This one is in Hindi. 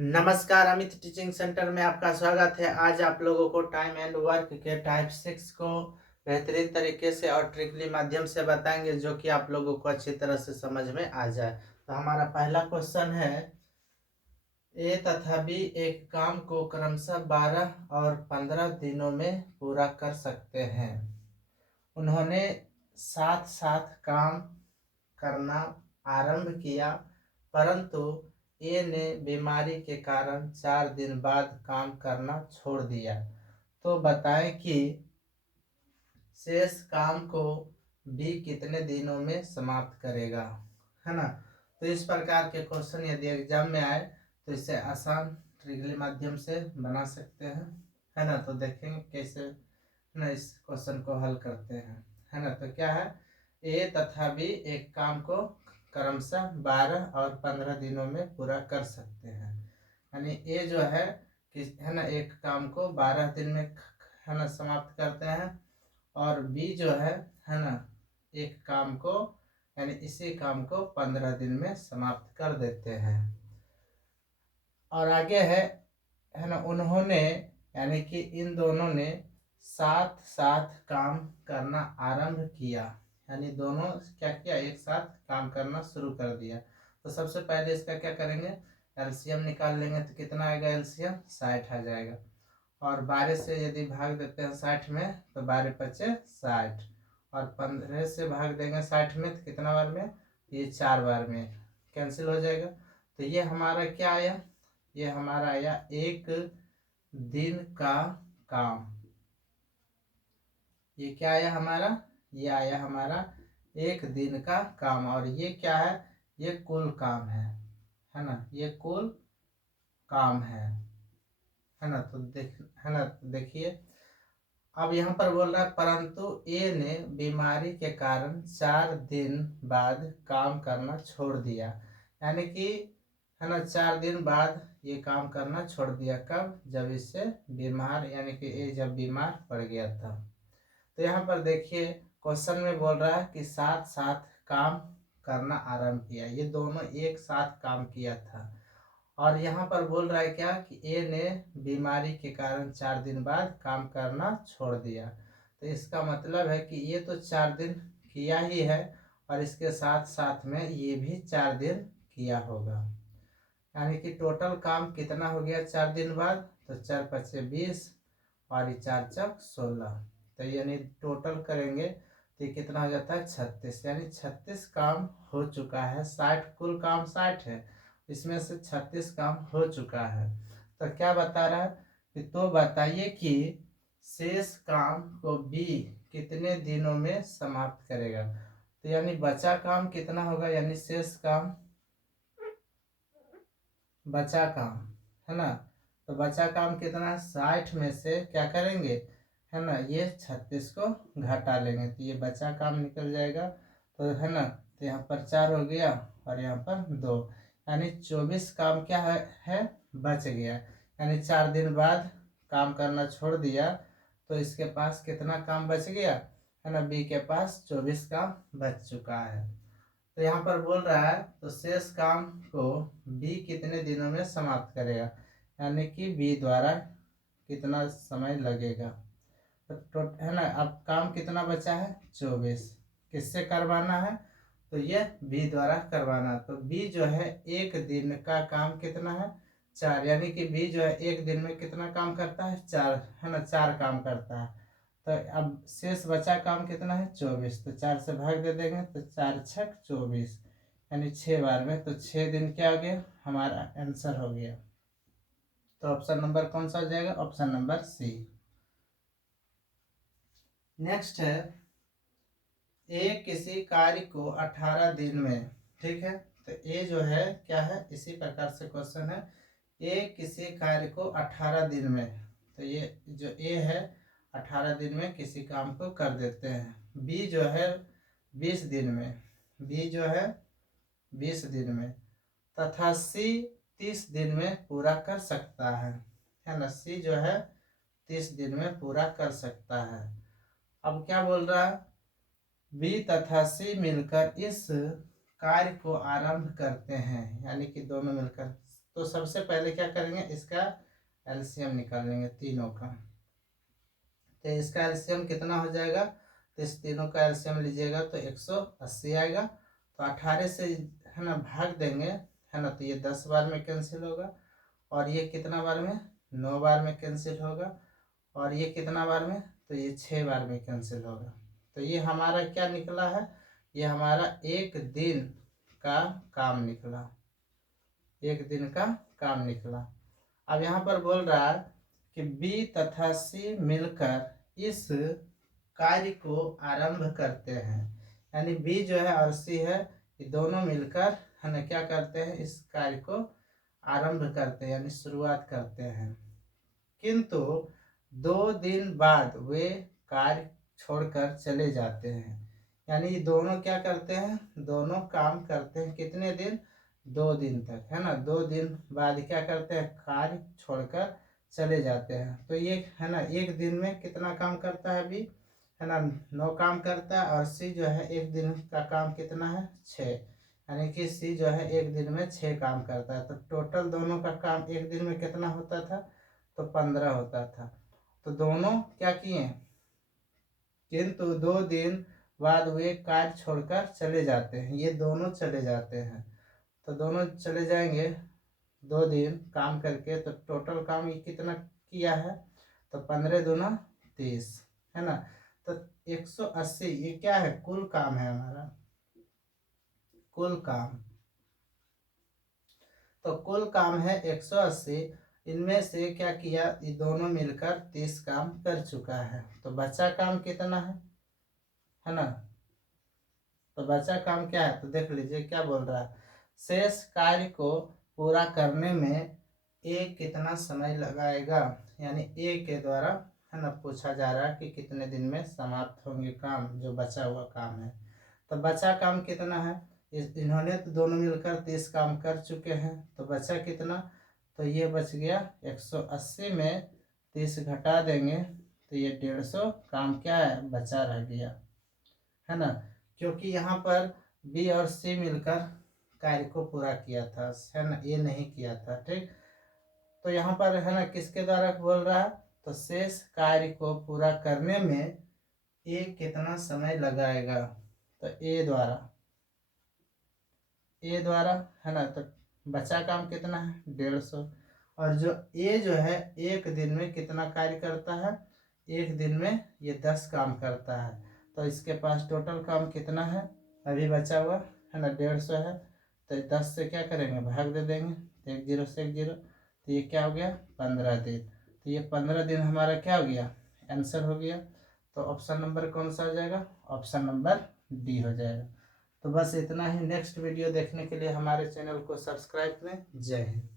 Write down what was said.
नमस्कार, अमित टीचिंग सेंटर में आपका स्वागत है। आज आप लोगों को टाइम एंड वर्क के टाइप 6 को बेहतरीन तरीके से और ट्रिकली माध्यम से बताएंगे, जो कि आप लोगों को अच्छी तरह से समझ में आ जाए। तो हमारा पहला क्वेश्चन है, ए तथा बी एक काम को क्रमशः 12 और 15 दिनों में पूरा कर सकते हैं। उन्होंने साथ साथ काम करना आरंभ किया, परंतु ए ने बीमारी के कारण 4 दिन बाद काम करना छोड़ दिया। तो बताएं कि शेष काम को बी कितने दिनों में समाप्त करेगा, है ना। तो इस प्रकार के क्वेश्चन यदि एग्जाम में आए तो इसे आसान ट्रिकली माध्यम से बना सकते हैं, है ना। तो देखेंगे कैसे ना इस क्वेश्चन को हल करते हैं, है ना। तो क्या है, ए तथा बी एक काम को क्रमशः 12 और 15 दिनों में पूरा कर सकते हैं। यानी ए जो है कि है ना एक काम को 12 दिन में है ना समाप्त करते हैं, और बी जो है ना एक काम को यानी इसी काम को 15 दिन में समाप्त कर देते हैं। और आगे है ना, उन्होंने यानी कि इन दोनों ने साथ साथ काम करना आरंभ किया, यानी दोनों क्या किया, एक साथ काम करना शुरू कर दिया। तो सबसे पहले इसका क्या करेंगे, एलसीएम निकाल लेंगे। तो कितना आएगा एलसीएम, 60 आ जाएगा। और 12 से यदि भाग देते हैं 60 में तो 12 पचे 60, और 15 से भाग देंगे 60 में तो कितना बार में, ये 4 बार में कैंसिल हो जाएगा। तो ये हमारा क्या आया, ये हमारा आया एक दिन का काम। ये क्या आया हमारा, ये आया हमारा एक दिन का काम। और ये क्या है, ये कुल काम है ना, ये कुल काम है ना। तो है ना, तो देखिए अब यहाँ पर बोल रहा है, परंतु ए ने बीमारी के कारण 4 दिन बाद काम करना छोड़ दिया। यानी कि है ना 4 दिन बाद ये काम करना छोड़ दिया। कब, जब इससे बीमार यानी कि ये जब बीमार पड़ गया था। तो यहाँ पर देखिए क्वेश्चन में बोल रहा है कि साथ साथ काम करना आरंभ किया, ये दोनों एक साथ काम किया था। और यहाँ पर बोल रहा है क्या कि ए ने बीमारी के कारण 4 दिन बाद काम करना छोड़ दिया। तो इसका मतलब है कि ये तो 4 दिन किया ही है, और इसके साथ साथ में ये भी 4 दिन किया होगा। यानी कि टोटल काम कितना हो गया 4 दिन बाद, तो 4 पचे 20 और ये 4 चक 16। तो यानी टोटल करेंगे तो ये कितना हो जाता है 36। यानी 36 काम हो चुका है। 60 कुल काम 60 है, इसमें से 36 काम हो चुका है। तो क्या बता रहा है कि तो बताइए कि शेष काम को बी कितने दिनों में समाप्त करेगा। तो यानी बचा काम कितना होगा, यानी शेष काम, बचा काम, है ना। तो बचा काम कितना है, 60 में से क्या करेंगे, है ना, ये 36 को घटा लेंगे तो ये बचा काम निकल जाएगा। तो है ना, तो यहाँ पर 4 हो गया और यहाँ पर 2, यानी 24 काम क्या है बच गया। यानी 4 दिन बाद काम करना छोड़ दिया, तो इसके पास कितना काम बच गया, है ना, बी के पास 24 काम बच चुका है। तो यहाँ पर बोल रहा है तो शेष काम को बी कितने दिनों में समाप्त करेगा, यानी कि बी द्वारा कितना समय लगेगा। तो है ना, अब काम कितना बचा है 24, किससे करवाना है, तो ये बी द्वारा करवाना। तो बी जो है एक दिन का काम कितना है 4, यानी कि बी जो है एक दिन में कितना काम करता है 4, है ना, 4 काम करता है। तो अब शेष बचा काम कितना है 24, तो 4 से भाग दे देंगे तो 4 छक 24, यानी 6 बार में। तो 6 दिन क्या हो गया, हमारा आंसर हो गया। तो ऑप्शन नंबर कौन सा हो जाएगा, ऑप्शन नंबर सी। नेक्स्ट है, ए किसी कार्य को 18 दिन में, ठीक है। तो ए जो है क्या है, इसी प्रकार से क्वेश्चन है, ए किसी कार्य को 18 दिन में, तो ये जो ए है 18 दिन में किसी काम को कर देते हैं। बी जो है 20 दिन में, बी जो है 20 दिन में, तथा सी 30 दिन में पूरा कर सकता है ना। सी जो है 30 दिन में पूरा कर सकता है। अब क्या बोल रहा है, बी तथा सी मिलकर इस कार्य को आरंभ करते हैं, यानी कि दोनों मिलकर। तो सबसे पहले क्या करेंगे, इसका एलसीएम निकाल लेंगे तीनों का। तो इसका एलसीएम कितना हो जाएगा, तो इस तीनों का एलसीएम लीजिएगा तो 180 आएगा। तो 18 से है ना भाग देंगे, है ना, तो ये 10 बार में कैंसिल होगा, और ये कितना बार में, 9 बार में कैंसिल होगा, और ये कितना बार में, तो ये 6 बार में कैंसिल होगा। तो ये हमारा क्या निकला है, ये हमारा एक दिन का काम निकला, एक दिन का काम निकला। अब यहाँ पर बोल रहा है कि बी तथा सी मिलकर इस कार्य को आरंभ करते हैं, यानी बी जो है और सी है, ये दोनों मिलकर है ना क्या करते हैं, इस कार्य को आरंभ करते हैं यानी शुरुआत करते हैं। किंतु 2 दिन बाद वे कार्य छोड़कर चले जाते हैं, यानी दोनों क्या करते हैं, दोनों काम करते हैं कितने दिन, 2 दिन तक, है ना। 2 दिन बाद क्या करते हैं, कार्य छोड़कर चले जाते हैं। तो ये है ना एक दिन में कितना काम करता है बी, है ना 9 काम करता है, और सी जो है एक दिन का काम कितना है 6, यानी कि सी जो है एक दिन में 6 काम करता है। तो टोटल दोनों का काम एक दिन में कितना होता था, तो 15 होता था। तो दोनों क्या किए, किंतु 2 दिन बाद वे कार्य छोड़कर चले जाते हैं, ये दोनों चले जाते हैं। तो दोनों चले जाएंगे 2 दिन काम करके, तो टोटल काम ये कितना किया है, तो 15 दूना 30, है ना। तो 180 ये क्या है, कुल काम है हमारा, कुल काम। तो कुल काम है 180, इनमें से क्या किया, ये दोनों मिलकर 30 काम कर चुका है। तो बचा काम कितना है ना। तो बचा काम क्या है, तो देख लीजिए क्या बोल रहा है, शेष कार्य को पूरा करने में ए कितना समय लगाएगा, यानी ए के द्वारा है ना पूछा जा रहा है कि कितने दिन में समाप्त होंगे काम, जो बचा हुआ काम है। तो बचा काम कितना है, इन्होंने तो दोनों मिलकर 30 काम कर चुके हैं, तो बचा कितना, तो ये बच गया 180 में 30 घटा देंगे, तो ये 150 काम क्या है, बचा रह गया, है ना। क्योंकि यहाँ पर बी और सी मिलकर कार्य को पूरा किया था, है ना, ये नहीं किया था, ठीक। तो यहाँ पर है ना किसके द्वारा बोल रहा है, तो शेष कार्य को पूरा करने में ए कितना समय लगाएगा, तो ए द्वारा है ना। तो बचा काम कितना है 150, और जो ए जो है एक दिन में कितना कार्य करता है, एक दिन में ये 10 काम करता है। तो इसके पास टोटल काम कितना है, अभी बचा हुआ है ना 150 है, तो 10 से क्या करेंगे, भाग दे देंगे, तो 1 0 से 1 0, तो ये क्या हो गया 15 दिन। तो ये 15 दिन हमारा क्या हो गया, आंसर हो गया। तो ऑप्शन नंबर कौन सा हो जाएगा, ऑप्शन नंबर डी हो जाएगा। तो बस इतना ही। नेक्स्ट वीडियो देखने के लिए हमारे चैनल को सब्सक्राइब करें। जय हिंद।